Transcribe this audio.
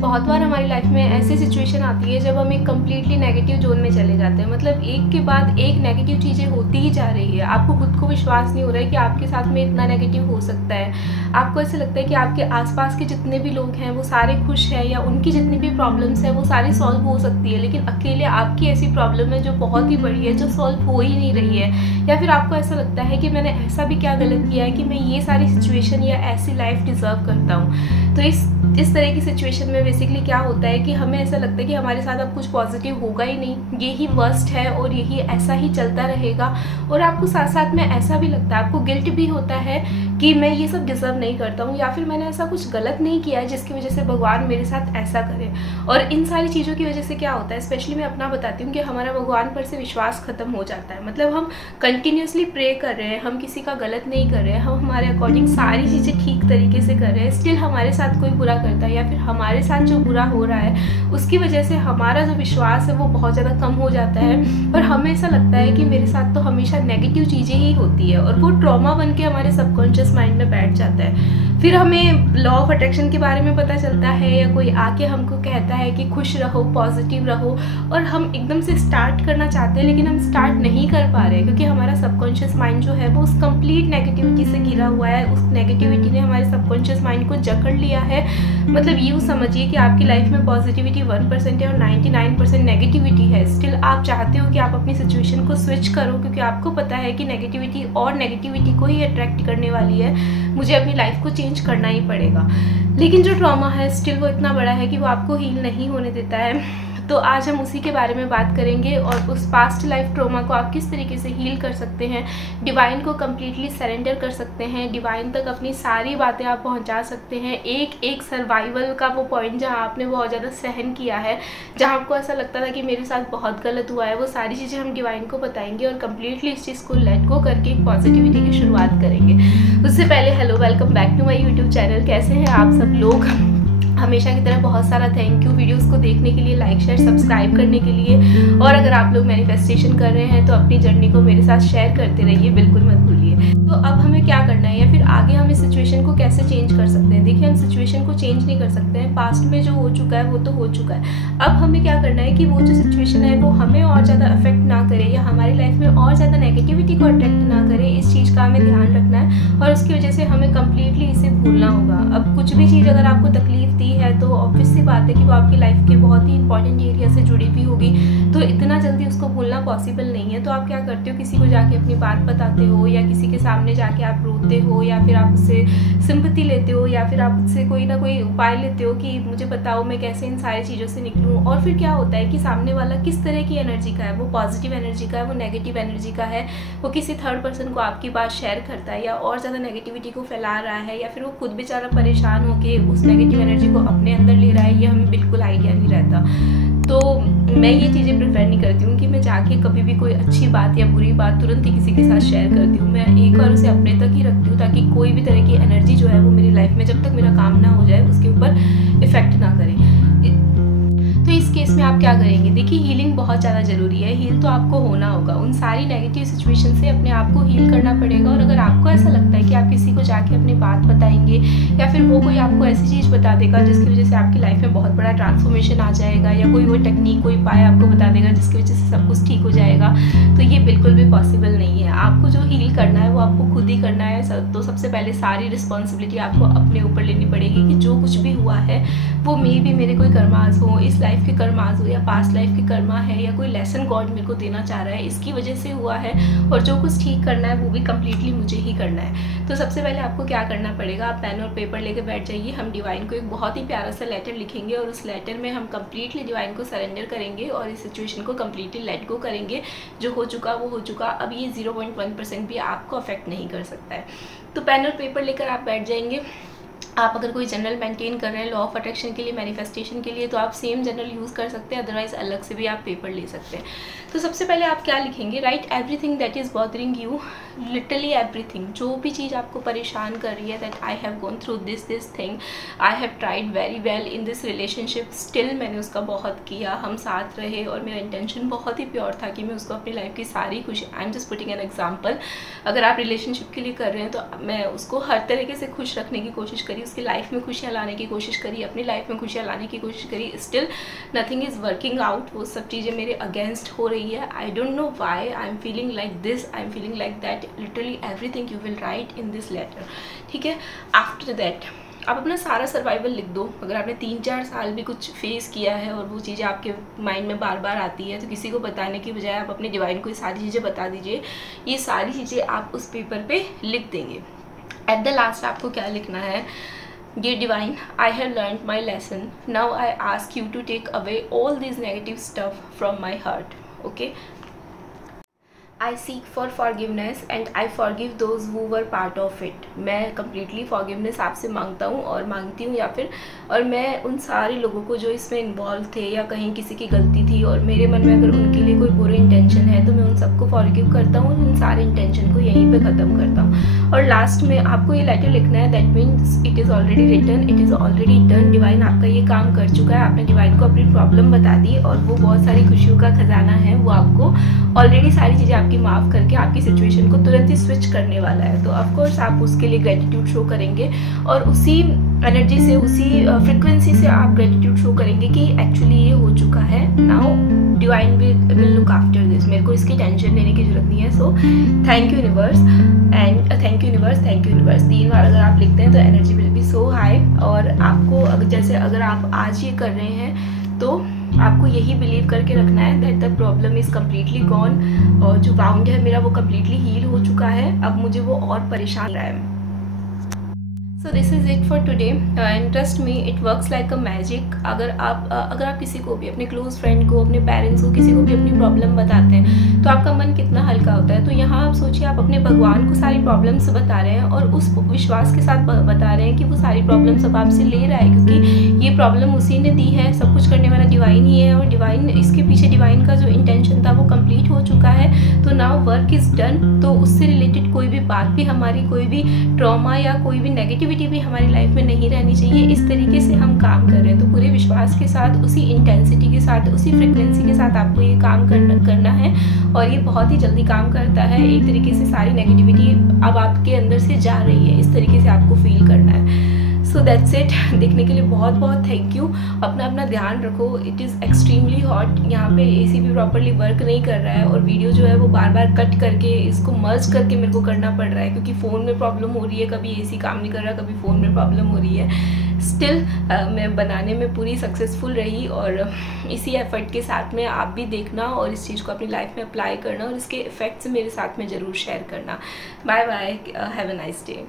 बहुत बार हमारी लाइफ में ऐसी सिचुएशन आती है जब हम एक कम्प्लीटली नेगेटिव जोन में चले जाते हैं, मतलब एक के बाद एक नेगेटिव चीज़ें होती ही जा रही है। आपको खुद को विश्वास नहीं हो रहा है कि आपके साथ में इतना नेगेटिव हो सकता है। आपको ऐसा लगता है कि आपके आसपास के जितने भी लोग हैं वो सारे खुश हैं, या उनकी जितनी भी प्रॉब्लम्स हैं वो सारी सॉल्व हो सकती है, लेकिन अकेले आपकी ऐसी प्रॉब्लम है जो बहुत ही बड़ी है, जो सॉल्व हो ही नहीं रही है। या फिर आपको ऐसा लगता है कि मैंने ऐसा भी क्या गलत किया है कि मैं ये सारी सिचुएशन या ऐसी लाइफ डिज़र्व करता हूँ। तो इस तरह की सिचुएशन में बेसिकली क्या होता है कि हमें ऐसा लगता है कि हमारे साथ अब कुछ पॉजिटिव होगा ही नहीं, यही वर्स्ट है और यही ऐसा ही चलता रहेगा। और आपको साथ साथ में ऐसा भी लगता है, आपको गिल्ट भी होता है कि मैं ये सब डिज़र्व नहीं करता हूँ, या फिर मैंने ऐसा कुछ गलत नहीं किया है जिसकी वजह से भगवान मेरे साथ ऐसा करे। और इन सारी चीज़ों की वजह से क्या होता है, स्पेशली मैं अपना बताती हूँ, कि हमारा भगवान पर से विश्वास खत्म हो जाता है। मतलब हम कंटिन्यूसली प्रे कर रहे हैं, हम किसी का गलत नहीं कर रहे हैं, हम हमारे अकॉर्डिंग सारी चीज़ें ठीक तरीके से कर रहे हैं, स्टिल हमारे साथ कोई बुरा करता है या फिर हमारे साथ जो बुरा हो रहा है उसकी वजह से हमारा जो विश्वास है वो बहुत ज़्यादा कम हो जाता है। और हमें ऐसा लगता है कि मेरे साथ तो हमेशा नेगेटिव चीज़ें ही होती है, और वो ट्रॉमा बन के हमारे सबकॉन्शियस माइंड में बैठ जाता है। फिर हमें लॉ ऑफ अट्रैक्शन के बारे में पता चलता है, या कोई आके हमको कहता है कि खुश रहो, पॉजिटिव रहो, और हम एकदम से स्टार्ट करना चाहते हैं लेकिन हम स्टार्ट नहीं कर पा रहे, क्योंकि हमारा सबकॉन्शियस माइंड जो है वो उस कंप्लीट नेगेटिविटी से घिरा हुआ है। उस नेगेटिविटी ने हमारे सबकॉन्शियस माइंड को जकड़ लिया है। मतलब यूँ समझिए कि आपकी लाइफ में पॉजिटिविटी 1% है और 99% नेगेटिविटी है। स्टिल आप चाहते हो कि आप अपनी सिचुएशन को स्विच करो, क्योंकि आपको पता है कि नेगेटिविटी और नेगेटिविटी को ही अट्रैक्ट करने वाली है, मुझे अपनी लाइफ को चेंज करना ही पड़ेगा। लेकिन जो ट्रॉमा है स्टिल वो इतना बड़ा है कि वो आपको हील नहीं होने देता है। तो आज हम उसी के बारे में बात करेंगे, और उस पास्ट लाइफ ट्रॉमा को आप किस तरीके से हील कर सकते हैं, डिवाइन को कम्प्लीटली सरेंडर कर सकते हैं, डिवाइन तक अपनी सारी बातें आप पहुंचा सकते हैं। एक एक सर्वाइवल का वो पॉइंट जहां आपने बहुत ज़्यादा सहन किया है, जहां आपको ऐसा लगता था कि मेरे साथ बहुत गलत हुआ है, वो सारी चीज़ें हम डिवाइन को बताएंगे और कम्प्लीटली इस चीज़ को लेट गो करके एक पॉजिटिविटी की शुरुआत करेंगे। उससे पहले hello, welcome back to my YouTube channel. कैसे हैं आप सब लोग? हमेशा की तरह बहुत सारा थैंक यू वीडियोस को देखने के लिए, लाइक शेयर सब्सक्राइब करने के लिए। और अगर आप लोग मैनिफेस्टेशन कर रहे हैं तो अपनी जर्नी को मेरे साथ शेयर करते रहिए, बिल्कुल मत भूलिए। तो अब हमें क्या करना है, या फिर आगे हम इस सिचुएशन को कैसे चेंज कर सकते हैं? देखिए, हम सिचुएशन को चेंज नहीं कर सकते हैं, पास्ट में जो हो चुका है वो तो हो चुका है। अब हमें क्या करना है कि वो जो सिचुएशन है वो हमें और ज़्यादा अफेक्ट ना करे, या हमारी लाइफ में और ज़्यादा नेगेटिविटी को अट्रैक्ट ना करे, इस चीज़ का हमें ध्यान रखना है। और उसकी वजह से हमें कम्प्लीटली इसे भूलना होगा। अब कुछ भी चीज़ अगर आपको तकलीफ दी है तो ऑब्वियस सी बात है कि वो आपकी लाइफ के बहुत ही इंपॉर्टेंट एरिया से जुड़ी भी होगी, तो इतना जल्दी उसको भूलना पॉसिबल नहीं है। तो आप क्या करते हो, किसी को जाके अपनी बात बताते हो, या किसी के सामने जाके आप रोते हो, या फिर आप उससे सिंपैथी लेते हो, या फिर आप उससे कोई ना कोई उपाय लेते हो कि मुझे बताओ मैं कैसे इन सारी चीज़ों से निकलूँ। और फिर क्या होता है कि सामने वाला किस तरह की एनर्जी का है, वो पॉजिटिव एनर्जी का है, वो नेगेटिव एनर्जी का है, वो किसी थर्ड पर्सन को आपकी बात शेयर करता है, या और ज़्यादा नेगेटिविटी को फैला रहा है, या फिर वो खुद बेचारा परेशान होकर उस नेगेटिव एनर्जी को अपने अंदर ले रहा है, ये हमें बिल्कुल आइडिया नहीं रहता। तो मैं ये चीज़ें प्रेफर नहीं करती हूँ कि मैं जाके कभी भी कोई अच्छी बात या बुरी बात तुरंत ही किसी के साथ शेयर करती हूँ। मैं एक बार उसे अपने तक ही रखती हूँ, ताकि कोई भी तरह की एनर्जी जो है वो मेरी लाइफ में जब तक मेरा काम ना हो जाए उसके ऊपर इफेक्ट ना करे। तो इस केस में आप क्या करेंगे? देखिए, हीलिंग बहुत ज़्यादा ज़रूरी है। हील तो आपको होना होगा, उन सारी नेगेटिव सिचुएशन से अपने आप को हील करना पड़ेगा। और अगर आपको ऐसा लगता है कि आप किसी को जाके अपनी बात बताएंगे, या फिर वो कोई आपको ऐसी चीज़ बता देगा जिसकी वजह से आपकी लाइफ में बहुत बड़ा ट्रांसफॉर्मेशन आ जाएगा, या कोई वो टेक्निक, कोई उपाय आपको बता देगा जिसकी वजह से सब कुछ ठीक हो जाएगा, तो ये बिल्कुल भी पॉसिबल नहीं है। आपको जो हील करना है वो आपको खुद ही करना है। तो सबसे पहले सारी रिस्पॉन्सिबिलिटी आपको अपने ऊपर लेनी पड़ेगी कि जो कुछ भी हुआ है वो मे भी मेरे कोई कर्मास हो, इस लाइफ के कर्मास हो, या पास्ट लाइफ के कर्मा है, या कोई लेसन गॉड मेरे को देना चाह रहा है, इसकी वजह से हुआ है। और जो कुछ ठीक करना है वो भी कम्प्लीटली मुझे ही करना है। तो सबसे पहले आपको क्या करना पड़ेगा, आप पेन और पेपर लेके बैठ जाइए। हम डिवाइन को एक बहुत ही प्यारा सा लेटर लिखेंगे, और उस लेटर में हम कम्प्लीटली डिवाइन को सरेंडर करेंगे और इस सिचुएशन को कम्प्लीटली लेट गो करेंगे। जो हो चुका वो हो चुका, अब ये 0.1% भी आपको अफेक्ट नहीं कर सकता है। तो पेन और पेपर लेकर आप बैठ जाएंगे। आप अगर कोई जनरल मेंटेन कर रहे हैं लॉ ऑफ अट्रैक्शन के लिए, मैनिफेस्टेशन के लिए, तो आप सेम जनरल यूज़ कर सकते हैं, अदरवाइज अलग से भी आप पेपर ले सकते हैं। तो सबसे पहले आप क्या लिखेंगे, right everything that is bothering you, literally everything, जो भी चीज़ आपको परेशान कर रही है, that I have gone through this thing, I have tried very well in this relationship, still मैंने उसका बहुत किया, हम साथ रहे और मेरा इंटेंशन बहुत ही प्योर था कि मैं उसको अपनी लाइफ की सारी खुशी, I am just putting an example, अगर आप रिलेशनशिप के लिए कर रहे हैं तो मैं उसको हर तरीके से खुश रखने की कोशिश करी, उसकी लाइफ में खुशियाँ लाने की कोशिश करी, अपनी लाइफ में खुशियाँ लाने की कोशिश करी, still nothing is working out, वो सब चीज़ें मेरे अगेंस्ट हो रही है, I don't know why, I am feeling like this, I am feeling like that, literally everything you will write in this letter, ठीक है। आफ्टर दैट आप अपना सारा सर्वाइवल लिख दो, अगर आपने 3-4 साल भी कुछ फेस किया है और वो चीज़ें आपके माइंड में बार बार आती है, तो किसी को बताने की बजाय आप अपने डिवाइन को ये सारी चीज़ें बता दीजिए, ये सारी चीज़ें आप उस पेपर पे लिख देंगे। एट द लास्ट आपको क्या लिखना है, Dear Divine, I have learned my lesson. Now I ask you to take away all these negative stuff from my heart. Okay? I seek for forgiveness and I forgive those who were part of it. मैं completely forgiveness आपसे मांगता हूँ और मांगती हूँ, या फिर और मैं उन सारे लोगों को जो इसमें इन्वॉल्व थे या कहीं किसी की गलती थी और मेरे मन में अगर उनके लिए कोई बुरे इंटेंशन है तो मैं उन सबको फॉरगिव करता हूँ, उन सारे इंटेंशन को यहीं पे ख़त्म करता हूँ। और लास्ट में आपको ये लेटर लिखना है, that means it is already written, it is already done, divine आपका ये काम कर चुका है, आपने डिवाइन को अपनी प्रॉब्लम बता दी और वो बहुत सारी खुशियों का खजाना है, वो आपको ऑलरेडी सारी चीज़ें आपकी माफ़ करके आपकी सिचुएशन को तुरंत ही स्विच करने वाला है। तो ऑफ कोर्स आप उसके लिए ग्रेटिट्यूड शो करेंगे और उसी एनर्जी से, उसी फ्रिक्वेंसी से आप ग्रेटिट्यूड शो करेंगे कि एक्चुअली ये हो चुका है, now divine will look after this, मेरे को इसकी टेंशन लेने की जरूरत नहीं है। So thank you universe and thank you universe, thank you universe 3 बार अगर आप लिखते हैं तो energy will be so high. और आपको जैसे अगर आप आज ये कर रहे हैं तो आपको यही बिलीव करके रखना है that the problem is completely gone, और जो वाउंड है मेरा वो कम्प्लीटली हील हो चुका है, अब मुझे वो और परेशान रहा है। So this is it for today and trust me it works like a magic. अगर आप किसी को भी, अपने क्लोज फ्रेंड को, अपने पेरेंट्स को, किसी को भी अपनी प्रॉब्लम बताते हैं तो आपका मन कितना हल्का होता है। तो यहाँ आप सोचिए, आप अपने भगवान को सारी प्रॉब्लम्स बता रहे हैं और उस विश्वास के साथ बता रहे हैं कि वो सारी प्रॉब्लम्स अब आपसे ले रहा है, क्योंकि ये प्रॉब्लम उसी ने दी है, सब कुछ करने वाला डिवाइन ही है और डिवाइन, इसके पीछे डिवाइन का जो इंटेंशन था वो कंप्लीट हो चुका है। तो नाउ वर्क इज़ डन। तो उससे रिलेटेड कोई भी बात भी हमारी, कोई भी ट्रॉमा या कोई भी नेगेटिविटी भी हमारी लाइफ में नहीं रहनी चाहिए। इस तरीके से हम काम कर रहे हैं, तो पूरे विश्वास के साथ, उसी इंटेंसिटी के साथ, उसी फ्रिक्वेंसी के साथ आपको ये काम करना है और ये बहुत ही जल्दी काम करता है। एक तरीके से सारी नेगेटिविटी अब आपके अंदर से जा रही है, इस तरीके से आपको फील करना है। So that's it. देखने के लिए बहुत बहुत थैंक यू। अपना ध्यान रखो। इट इज़ एक्सट्रीमली हॉट, यहाँ पे एसी भी प्रॉपरली वर्क नहीं कर रहा है और वीडियो जो है वो बार बार कट करके इसको मर्ज करके मेरे को करना पड़ रहा है, क्योंकि फ़ोन में प्रॉब्लम हो रही है, कभी एसी काम नहीं कर रहा, कभी फ़ोन में प्रॉब्लम हो रही है। स्टिल मैं बनाने में पूरी सक्सेसफुल रही और इसी एफर्ट के साथ में आप भी देखना और इस चीज़ को अपनी लाइफ में अप्लाई करना और इसके इफ़ेक्ट्स मेरे साथ में ज़रूर शेयर करना। Bye bye, have a nice day.